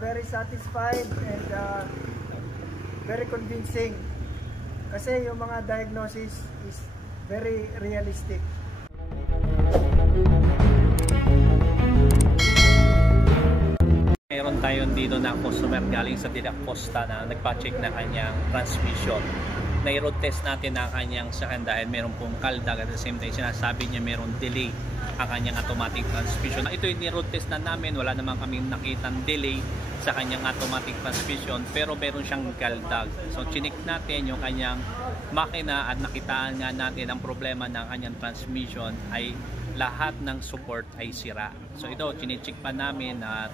Very satisfied and very convincing. Kasi yung mga diagnosis is very realistic. Mayroon tayo dito na customer galing sa Dela Costa na nagpa-check na kanyang transmission. Na-road test natin na kanyang sakyan dahil meron pong kaldag, at the same time sinasabi niya meron delay ang kanyang automatic transmission. Ito yung ni-road test na namin, wala naman kaming nakitang delay sa kanyang automatic transmission, pero meron siyang kaldag. So chinik natin yung kanyang makina at nakitaan nga natin ang problema ng kanyang transmission ay lahat ng support ay sira. So ito chinecheck pa namin at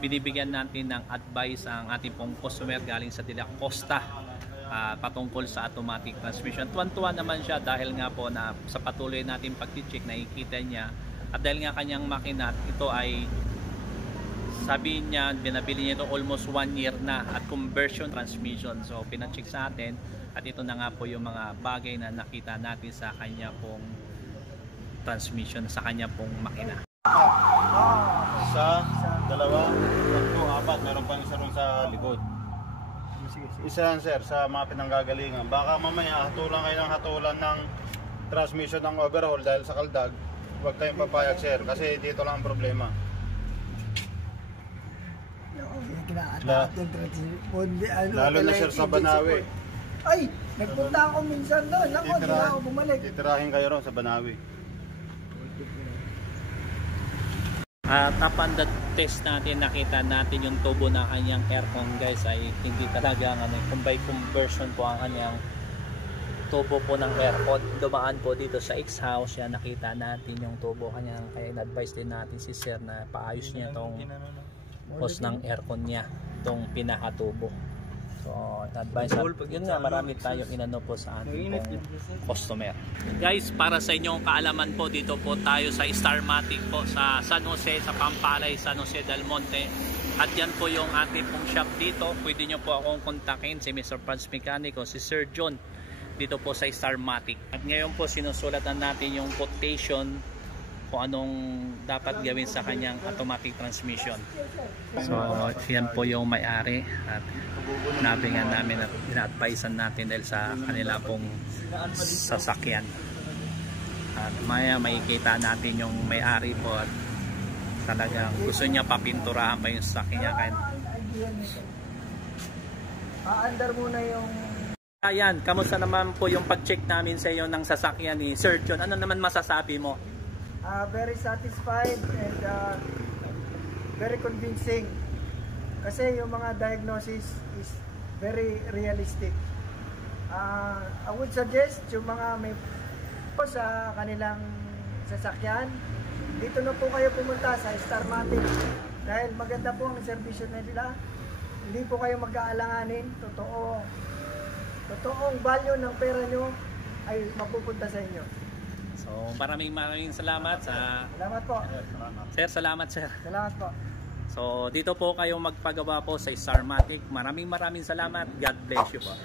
binibigyan natin ng advice ang ating pong customer galing sa Dela Costa patungkol sa automatic transmission. Tuwan-tuwa naman siya dahil nga po na sa patuloy natin pag-check nakikita niya, at dahil nga kanyang makina ito ay sabi niya binabili niya ito almost 1 year na at conversion transmission. So pina-check sa atin at ito na nga po yung mga bagay na nakita natin sa kanya pong transmission, sa kanya pong makina. Isa, dalawa, tatlo, apat. Meron pang isa ron sa likod. Isa yan sir, sa mga pinanggagalingan. Baka mamaya hatulan kayo ng hatulan ng transmission ng overhaul dahil sa kaldag. Huwag kayong papayag sir, kasi dito lang ang problema. Lalo na sir sa Banawi. Ay, nagpunta ako minsan doon. Ako, hindi na ako bumalik. Titirahin kayo ron sa Banawi. Upon the test natin, nakita natin yung tubo ng kanyang aircon guys ay hindi talaga kung by conversion po ang kanyang tubo po ng aircon. Dumaan po dito sa X-House, yan nakita natin yung tubo kanyang, kaya in-advise din natin si sir na paayos niya tong hose ng aircon niya, itong pinakatubo. So advice, yun nga, marami tayong inano po sa ating pong customer. Guys, para sa inyong kaalaman po, dito po tayo sa Starmatic po sa San Jose, sa Pampalay, San Jose del Monte. At yan po yung ating pong shop dito. Pwede nyo po akong kontakin, si Mr. Franz Mecanico, si Sir John, dito po sa Starmatic. At ngayon po sinusulatan natin yung quotation kung anong dapat gawin sa kanyang automatic transmission. So yan po yung may-ari at nabingan namin at ina-advisean natin dahil sa kanila pong sasakyan. At maya makikita natin yung may-ari po at talagang gusto niya papinturahan pa yung sasakyan niya. Aandar muna yung... Ayan, kamusta naman po yung pag-check namin sa iyo ng sasakyan ni Sir John? Ano naman masasabi mo? Very satisfied and very convincing. Kasi yung mga diagnosis is very realistic. I would suggest yung mga may po sa kanilang sasakyan, dito na po kayo pumunta sa Starmatic dahil maganda po ang serbisyo nila. Hindi po kayo mag-aalanganin. Totoong value ng pera nyo ay mapupunta sa inyo. So maraming salamat sa... Salamat po. Sir, salamat sir. Salamat po. So dito po kayo magpagawa po sa Starmatic. Maraming salamat. God bless you po.